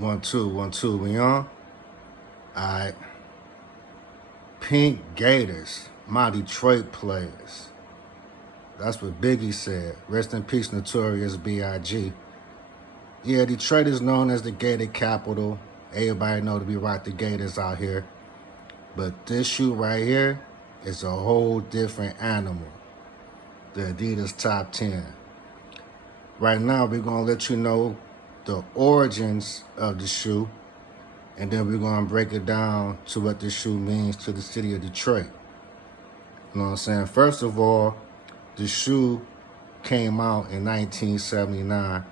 1 2. We on? Alright. Pink Gators, my Detroit players. That's what Biggie said. Rest in peace, Notorious B.I.G. Yeah, Detroit is known as the Gator capital. Everybody know to be rock the Gators out here. But this shoe right here is a whole different animal. The Adidas Top 10. Right now, we're going to let you know the origins of the shoe, and then we're going to break it down to what this shoe means to the city of Detroit. You know what I'm saying? First of all, the shoe came out in 1979,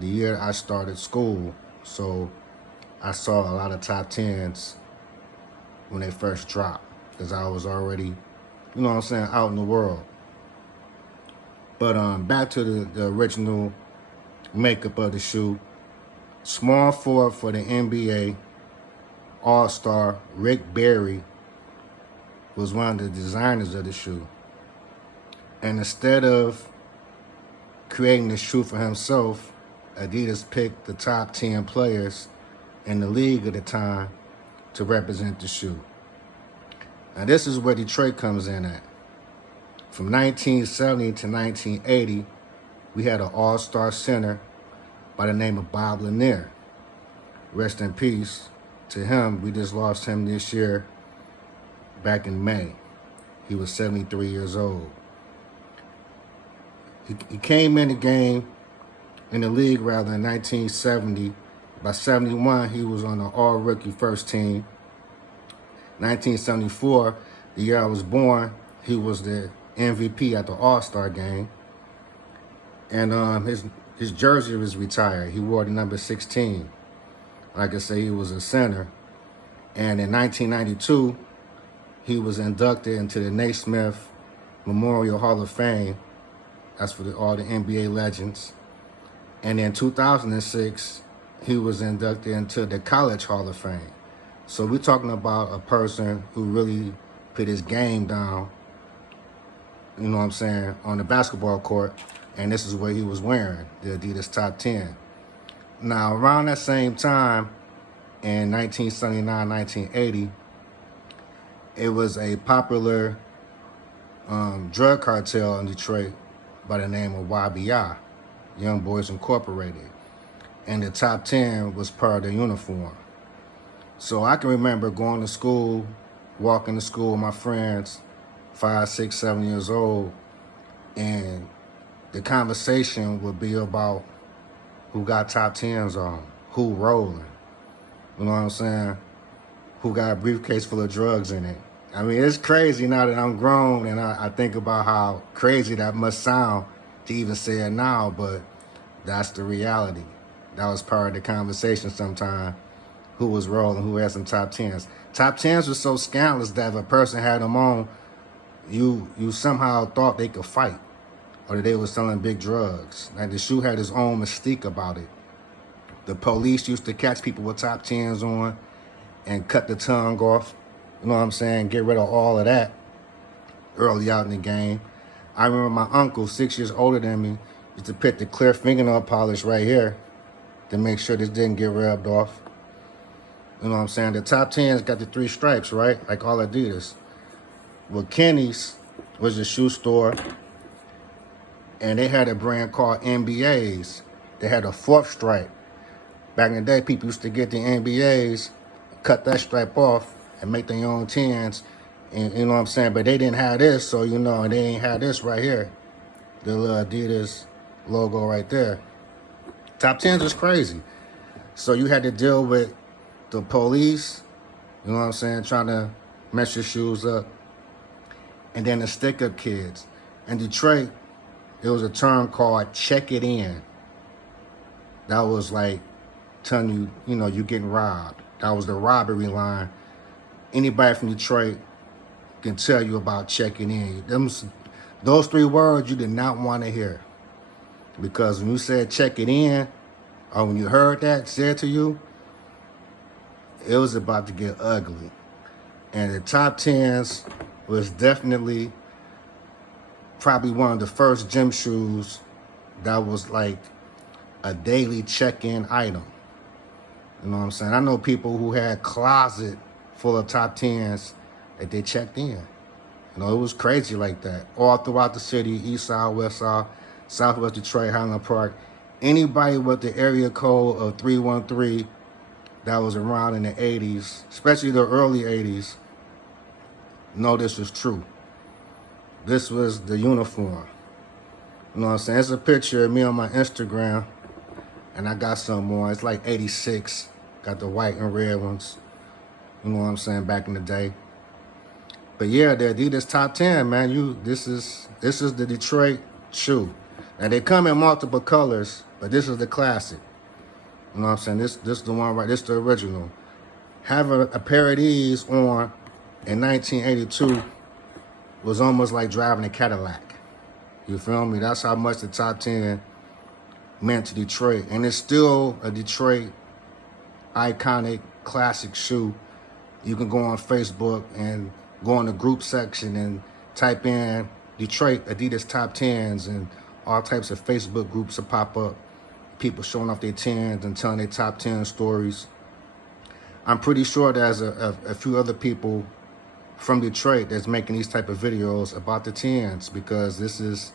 the year I started school. So I saw a lot of top 10s when they first dropped, because I was already, you know what I'm saying, out in the world. But back to the original makeup of the shoe. Small forward for the NBA All-Star Rick Barry was one of the designers of the shoe. And instead of creating the shoe for himself, Adidas picked the top 10 players in the league at the time to represent the shoe. Now this is where Detroit comes in at. From 1970 to 1980, we had an all-star center by the name of Bob Lanier. Rest in peace to him. We just lost him this year, back in May. He was 73 years old. He came in the game, in the league rather, in 1970. By 71, he was on the all-rookie first team. 1974, the year I was born, he was the MVP at the All-Star game. And his jersey was retired. He wore the number 16. Like I say, he was a center. And in 1992, he was inducted into the Naismith Memorial Hall of Fame. That's for all the NBA legends. And in 2006, he was inducted into the College Hall of Fame. So we're talking about a person who really put his game down, you know what I'm saying, on the basketball court. And this is what he was wearing, the Adidas Top 10. Now, around that same time, in 1979, 1980, it was a popular drug cartel in Detroit by the name of YBI, Young Boys Incorporated. And the Top 10 was part of the uniform. So I can remember going to school, walking to school with my friends, 5, 6, 7 years old, and the conversation would be about who got top 10s on, who rolling, you know what I'm saying, who got a briefcase full of drugs in it. I mean, it's crazy now that I'm grown, and I think about how crazy that must sound to even say it now, but that's the reality. That was part of the conversation sometime, who was rolling, who had some top 10s. Top 10s were so scandalous that if a person had them on, you somehow thought they could fight, or that they were selling big drugs. Like, the shoe had its own mystique about it. The police used to catch people with top 10s on and cut the tongue off, you know what I'm saying, get rid of all of that early out in the game. I remember my uncle, 6 years older than me, used to put the clear fingernail polish right here to make sure this didn't get rubbed off. You know what I'm saying? The top 10s got the 3 stripes, right? Like all Adidas. Well, Kenny's was a shoe store, and they had a brand called NBAs. They had a 4th stripe. Back in the day, people used to get the NBAs, cut that stripe off, and make their own 10s. And you know what I'm saying? But they didn't have this, so you know, and they ain't had this right here. The little Adidas logo right there. Top 10s was crazy. So you had to deal with the police, you know what I'm saying, trying to mess your shoes up. And then the stick-up kids. In Detroit, it was a term called check it in. That was like telling you, you know, you're getting robbed. That was the robbery line. Anybody from Detroit can tell you about checking in. Those 3 words you did not want to hear. Because when you said check it in, or when you heard that said to you, it was about to get ugly. And the top 10s was definitely probably one of the first gym shoes that was like a daily check-in item. You know what I'm saying? I know people who had closet full of top 10s that they checked in. You know, it was crazy like that. All throughout the city, east side, west side, southwest Detroit, Highland Park. Anybody with the area code of 313 that was around in the 80s, especially the early 80s, know this was true. This was the uniform. You know what I'm saying? It's a picture of me on my Instagram, and I got some more. It's like 86. Got the white and red ones. You know what I'm saying? Back in the day. But yeah, the Adidas top 10, man. This is the Detroit shoe. Now they come in multiple colors, but this is the classic. You know what I'm saying? This is the one right. This is the original. Having a pair of these on in 1982 was almost like driving a Cadillac. You feel me? That's how much the top 10 meant to Detroit. And it's still a Detroit iconic classic shoe. You can go on Facebook and go in the group section and type in Detroit Adidas top 10s, and all types of Facebook groups will pop up. People showing off their 10s and telling their top 10 stories. I'm pretty sure there's a few other people from Detroit that's making these type of videos about the 10s, because this is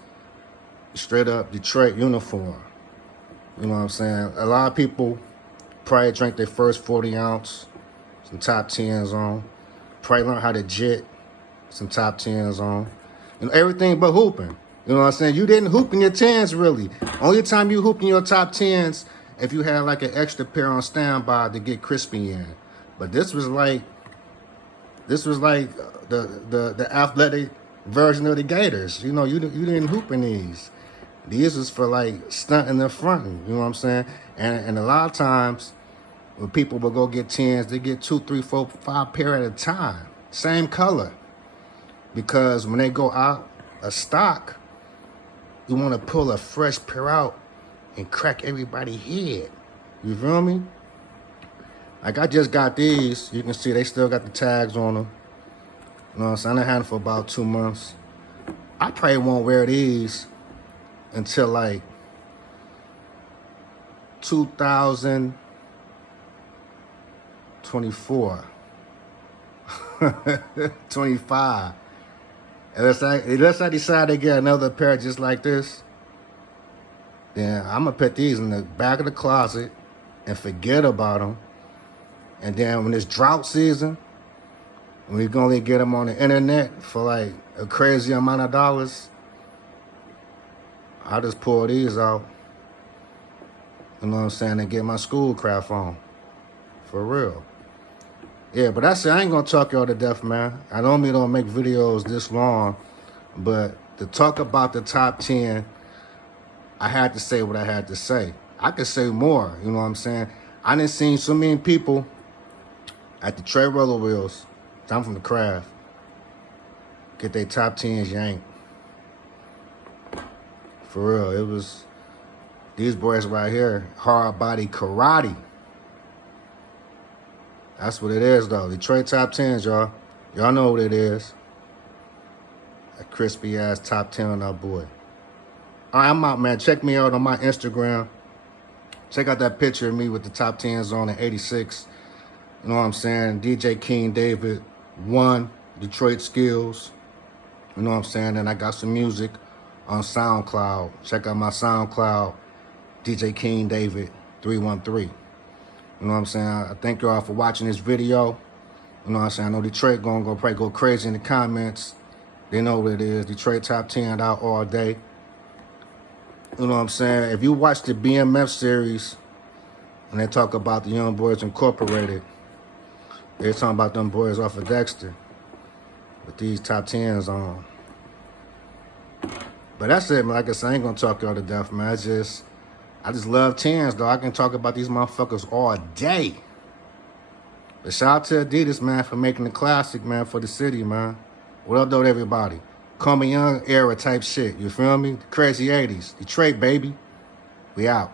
straight up Detroit uniform. You know what I'm saying? A lot of people probably drank their first 40 ounce, some top 10s on. Probably learned how to jet, some top 10s on. You know, everything but hooping. You know what I'm saying? You didn't hoop in your 10s, really. Only time you hooped in your top 10s if you had like an extra pair on standby to get crispy in. But this was like the athletic version of the Gators. You know, you didn't hoop in these. These is for like stunting and fronting. You know what I'm saying? And a lot of times when people will go get 10s, they get 2, 3, 4, 5 pair at a time, same color. Because when they go out of stock, you want to pull a fresh pair out and crack everybody's head. You feel me? Like, I just got these. You can see they still got the tags on them. You know what I'm saying? I had them for about 2 months. I probably won't wear these until like 2024. 25. Unless I decide to get another pair just like this, then I'm going to put these in the back of the closet and forget about them. And then when it's drought season, when we can only get them on the internet for like a crazy amount of dollars, I'll just pull these out, you know what I'm saying, and get my school craft on. For real. Yeah, but that's it. I ain't going to talk y'all to death, man. I normally don't make videos this long, but to talk about the top 10, I had to say what I had to say. I could say more, you know what I'm saying? I done seen so many people at the Trey Roller Wheels, I'm from the craft, get their top 10s yanked. For real, it was these boys right here, hard body karate. That's what it is, though. Detroit top 10s, y'all. Y'all know what it is. A crispy ass top 10 on that boy. All right, I'm out, man. Check me out on my Instagram. Check out that picture of me with the top 10s on in 86. You know what I'm saying? DJ King David 1, Detroit Skills. You know what I'm saying? And I got some music on SoundCloud. Check out my SoundCloud, DJ King David 313. You know what I'm saying? I thank y'all for watching this video. You know what I'm saying? I know Detroit gonna probably go crazy in the comments. They know what it is. Detroit top 10 out all day. You know what I'm saying? If you watch the BMF series and they talk about the Young Boys Incorporated, they're talking about them boys off of Dexter with these top 10s on. But that's it, man. Like I said, I ain't gonna talk y'all to death, man. I just love 10s, though. I can talk about these motherfuckers all day. But shout out to Adidas, man, for making the classic, man, for the city, man. What up, though, to everybody? Call me Young era type shit, you feel me? Crazy 80s. Detroit, baby. We out.